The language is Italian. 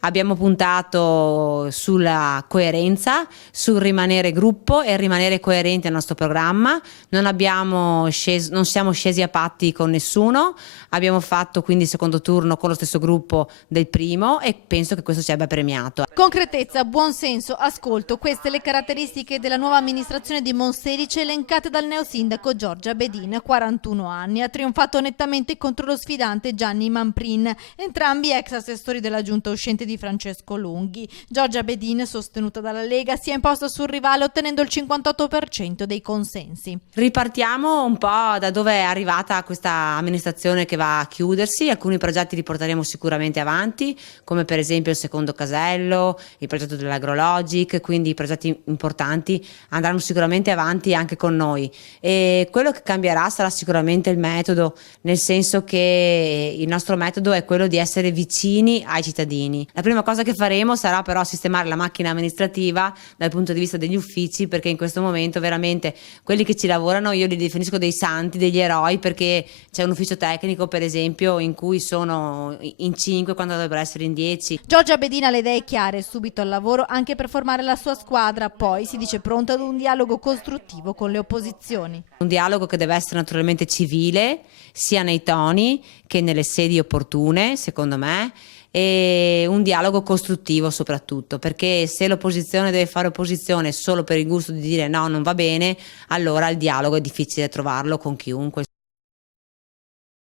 Abbiamo puntato sulla coerenza, sul rimanere gruppo e rimanere coerenti al nostro programma. Non siamo scesi a patti con nessuno, abbiamo fatto quindi il secondo turno con lo stesso gruppo del primo e penso che questo ci abbia premiato. Concretezza, buonsenso, ascolto, queste le caratteristiche della nuova amministrazione di Monselice elencate dal neosindaco Giorgia Bedin, 41 anni. Ha trionfato nettamente contro lo sfidante Gianni Manprin, entrambi ex assessori della giunta uscente di Francesco Lunghi. Giorgia Bedin, sostenuta dalla Lega, si è imposta sul rivale ottenendo il 58% dei consensi. Ripartiamo un po' da dove è arrivata questa amministrazione che va a chiudersi. Alcuni progetti li porteremo sicuramente avanti, come per esempio il secondo casello, il progetto dell'AgroLogic, quindi i progetti importanti andranno sicuramente avanti anche con noi. E quello che cambierà sarà sicuramente il metodo, nel senso che il nostro metodo è quello di essere vicini ai cittadini. La prima cosa che faremo sarà però sistemare la macchina amministrativa dal punto di vista degli uffici, perché in questo momento veramente quelli che ci lavorano io li definisco dei santi, degli eroi, perché c'è un ufficio tecnico per esempio in cui sono in 5 quando dovrebbero essere in 10. Giorgia Bedin ha le idee chiare, subito al lavoro anche per formare la sua squadra, poi si dice pronta ad un dialogo costruttivo con le opposizioni. Un dialogo che deve essere naturalmente civile, sia nei toni che nelle sedi opportune, secondo me, e un dialogo costruttivo soprattutto, perché se l'opposizione deve fare opposizione solo per il gusto di dire no, non va bene, allora il dialogo è difficile trovarlo con chiunque.